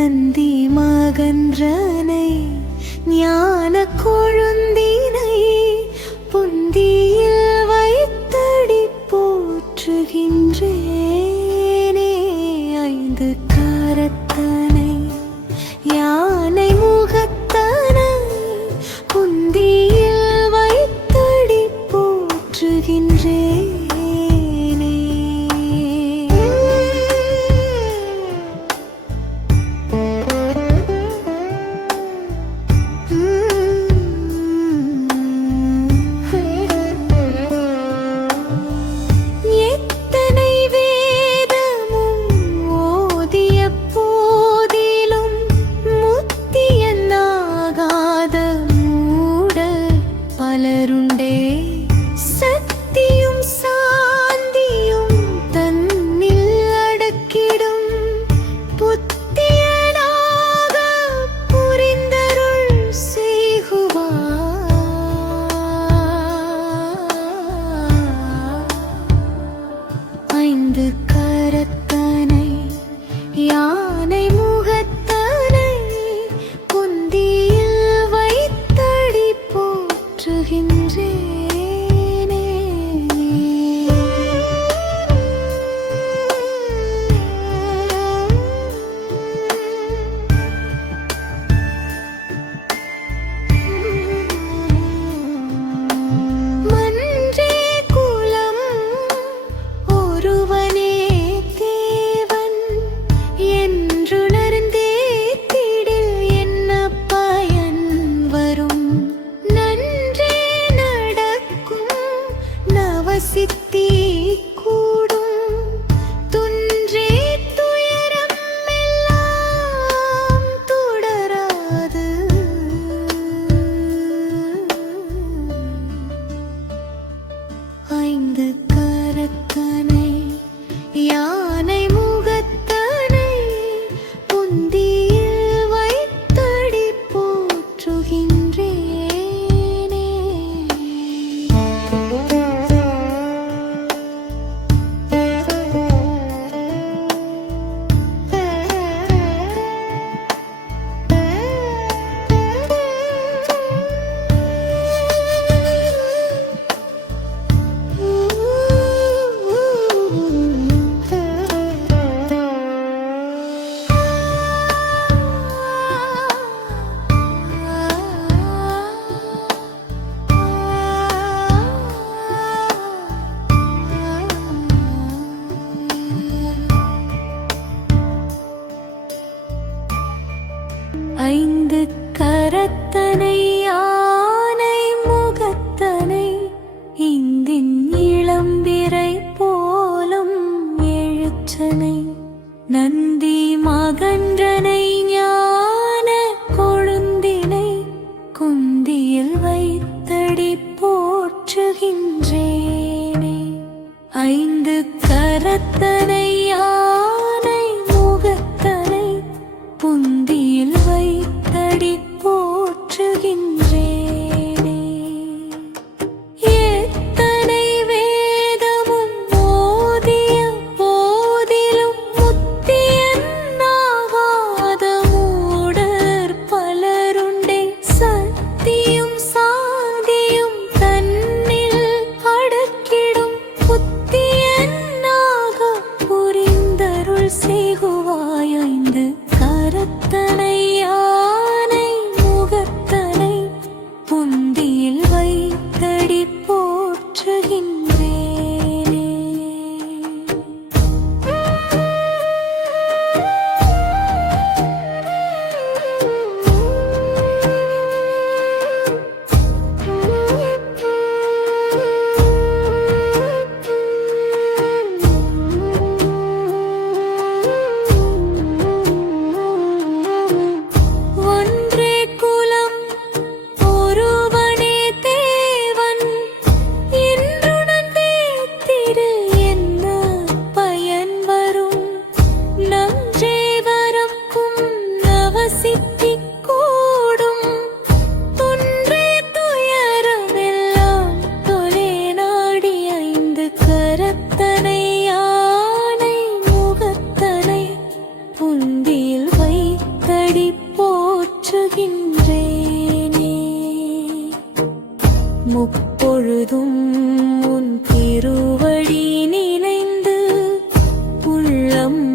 நந்தி மகன்றனை ஞான கொழுந்தினை புந்தியில் வைத்தடி போற்றுகின்றேனே. ஐந்து கரத்தனை யானை முகத்தனை புந்தியில் வைத்தடி போற்றுகின்றேன். ஐந்து கரத்தனை யானை முகத்தனை புந்தியில் வைத்தடி போற்றுகின்றேனே. சித்தி கூடும் துன்றே துயரம் எல்லாம் தொடராது. ஐந்து கரத்தனை யானை முகத்தனை புந்தியில் வைத்தடி போற்றுகின்றேனே. ஐந்து கரத்தனை யானை முகத்தனை இந்தின் இளம்பிறை போலும் எழுச்சனை நந்தி மகன்றனை ஞான கொழுந்தினை குந்தியில் வைத்தடி போற்றுகின்றேனே. ஐந்து கரத்தனை யானை முகத்தனை புந்தியில் வைத்தடி போற்றுகின்றேனே. எத்தனை வேதமும் ஓதிய போதிலும் முத்தியன்னாகாத மூடர் பலருண்டே. சத்தியும் சாந்தியும் தன்னில் அடக்கிடும் புத்தியன்னாக புரிந்தருள் செய்குவாய். ஐந்து கரத்தனை யானை முகத்தனை புந்தியில் வைத்தடி போற்றுகின்றேனே.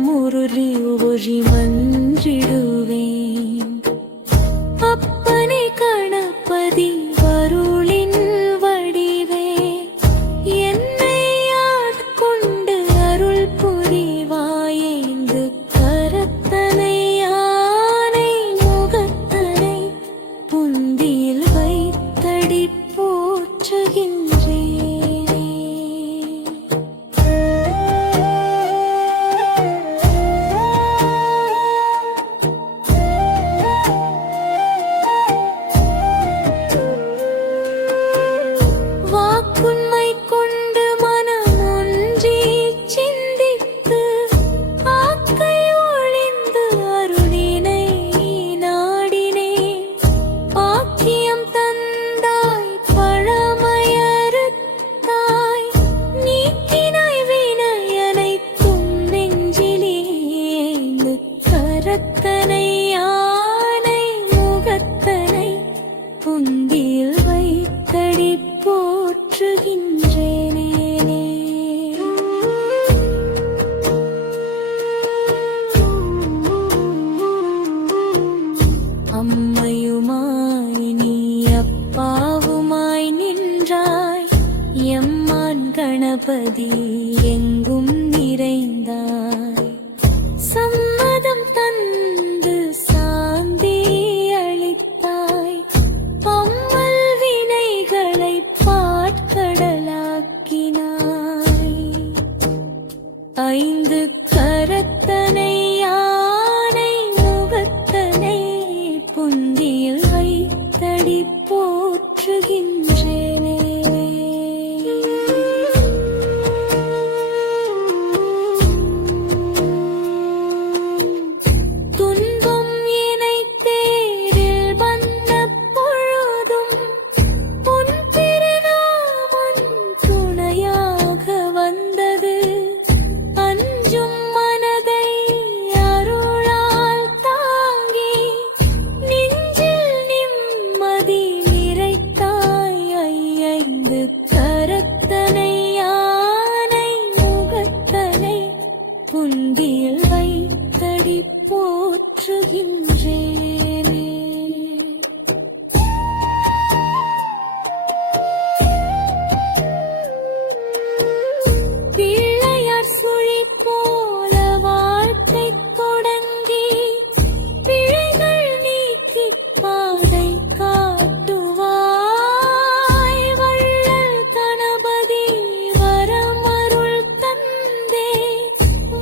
முருளி ஒழி மன்றிடுவேன். அப்பனே கணபதி அருளின் வடிவே, என்னை ஆட்கொண்டு அருள் புரிவாயேந்து கரத்தனை யானை முகத்தனை புந்தியில் வைத்தடி போற்றுகின்றேனே. வாக்குண்மை கொண்டு மனம் ஒன்றி சிந்தித்து ஆக்கை ஒழிந்து அருளினை நாடினேன். பாக்கியம் தந்தாய் பழமையறுத்தாய், நீக்கினாய் வினையனைத்தும் நெஞ்சிலேந்து கரத்தனை யானை முகத்தனை புந்தியில் வைத்தடி போற்றுகின்றேனே. அம்மையுமாய் நீ அப்பாவுமாய் நின்றாய், எம்மான் கணபதி எங்கும் நிறைந்தாய். சம்மதம் தந்து சாந்தி அளித்தாய், பம்மல் வினைகளை பாட்கடலாக்கினாய். ஐந்து கரத்தனை யானை முகத்தனை புந்தியில் வைத்தடி போற்றுகின்றேனே. துன்பம் இனை தேரில் வந்த பொழுதும் உன் திருநாமம் துணையாக வந்தது. அஞ்சும் மனதை அருளால் தாங்கி நெஞ்சில் நிம்மதி நிறைத்தாய். ஐந்து கரத்தனை யானை முகத்தனை புந்தியில் வைத்தடி போற்றுகின்றேனே. பிள்ளையார் சுழி போல வாழ்க்கை தொடங்கி பிழைகள் நீக்கி பாதை காட்டுவாய். வள்ளல் கணபதி வரமருள் தந்தே,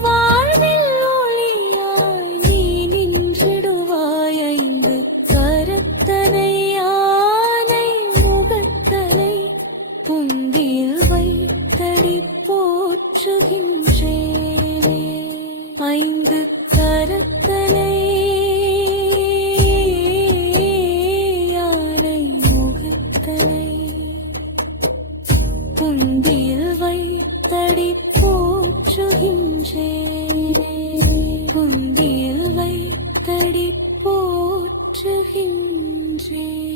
வாழ்வில் ஒளியாய் நீ நின்றிடுவாய். ஐந்து கரத்தனை யானை முகத்தனை புந்தியில் வைத்தடி போற்றுகின்றேனே. ஐந்து கரத்தனை யானை முகத்தனை புந்தியில் வைத்தடி போற்றுகின்றேனே. புந்தியில் வைத்தடி போற்றுகின்றேனே.